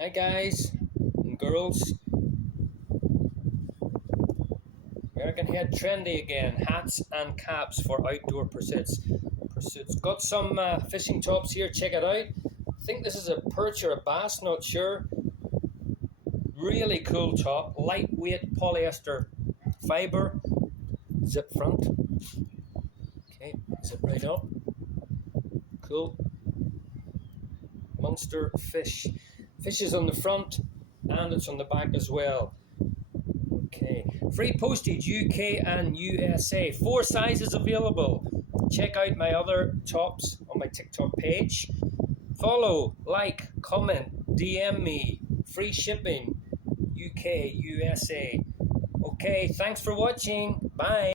Hi guys and girls, American Head Trendy again, hats and caps for outdoor pursuits. Got some fishing tops here, check it out. I think this is a perch or a bass, not sure. Really cool top, lightweight polyester fibre, zip front. Okay, zip right up. Cool. Monster fish. Fish is on the front and it's on the back as well. Okay, free postage UK and USA. 4 sizes available. Check out my other tops on my TikTok page. Follow, like, comment, DM me. Free shipping UK, USA. Okay, thanks for watching. Bye.